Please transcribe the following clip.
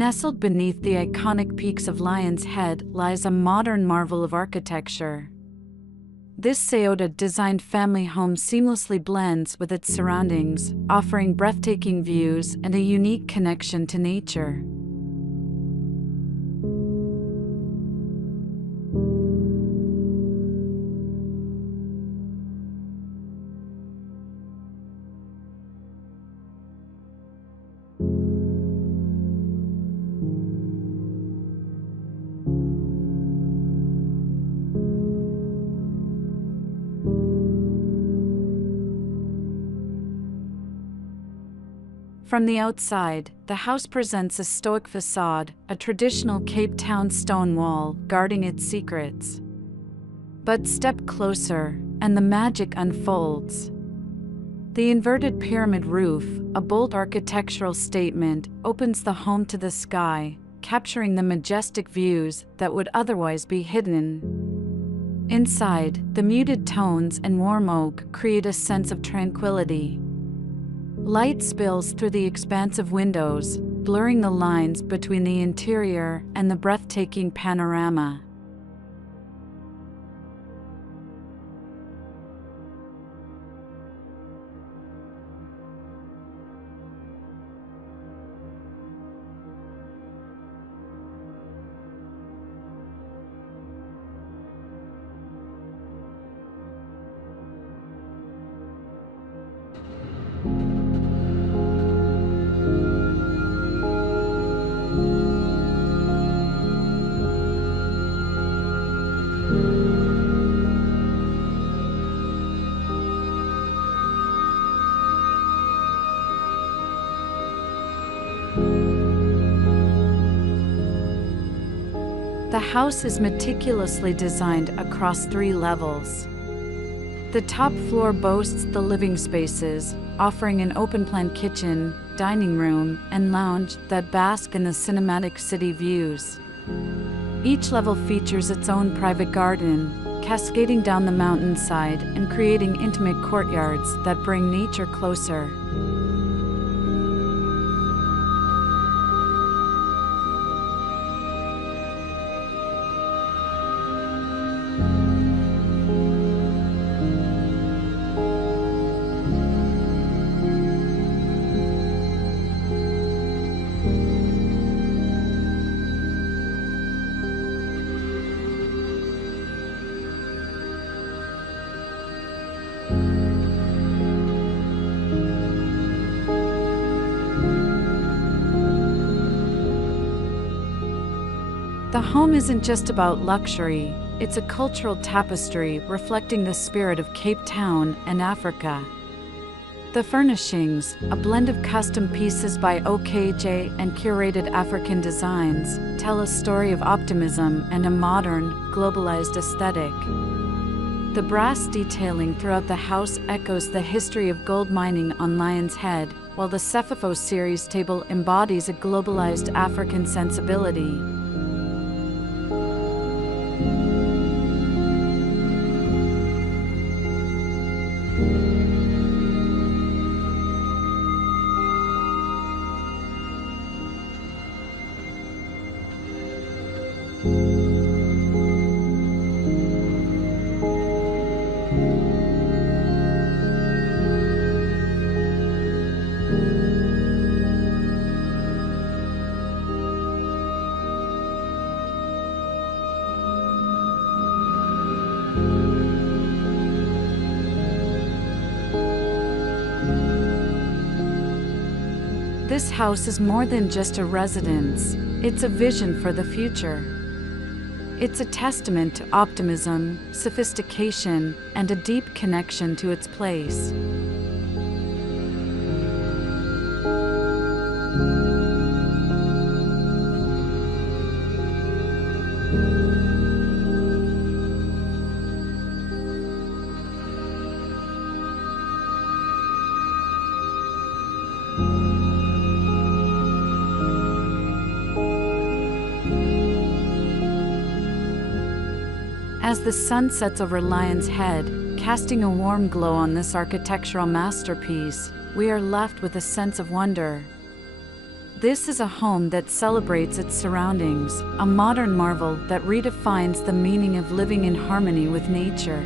Nestled beneath the iconic peaks of Lion's Head lies a modern marvel of architecture. This SAOTA-designed family home seamlessly blends with its surroundings, offering breathtaking views and a unique connection to nature. From the outside, the house presents a stoic facade, a traditional Cape Town stone wall guarding its secrets. But step closer, and the magic unfolds. The inverted pyramid roof, a bold architectural statement, opens the home to the sky, capturing the majestic views that would otherwise be hidden. Inside, the muted tones and warm oak create a sense of tranquility. Light spills through the expansive windows, blurring the lines between the interior and the breathtaking panorama. The house is meticulously designed across 3 levels. The top floor boasts the living spaces, offering an open-plan kitchen, dining room, and lounge that bask in the cinematic city views. Each level features its own private garden, cascading down the mountainside and creating intimate courtyards that bring nature closer. The home isn't just about luxury, it's a cultural tapestry reflecting the spirit of Cape Town and Africa. The furnishings, a blend of custom pieces by OKHA and curated African designs, tell a story of optimism and a modern, globalized aesthetic. The brass detailing throughout the house echoes the history of gold mining on Lion's Head, while the Sefafo series table embodies a globalized African sensibility. This house is more than just a residence, it's a vision for the future. It's a testament to optimism, sophistication, and a deep connection to its place. As the sun sets over Lion's Head, casting a warm glow on this architectural masterpiece, we are left with a sense of wonder. This is a home that celebrates its surroundings, a modern marvel that redefines the meaning of living in harmony with nature.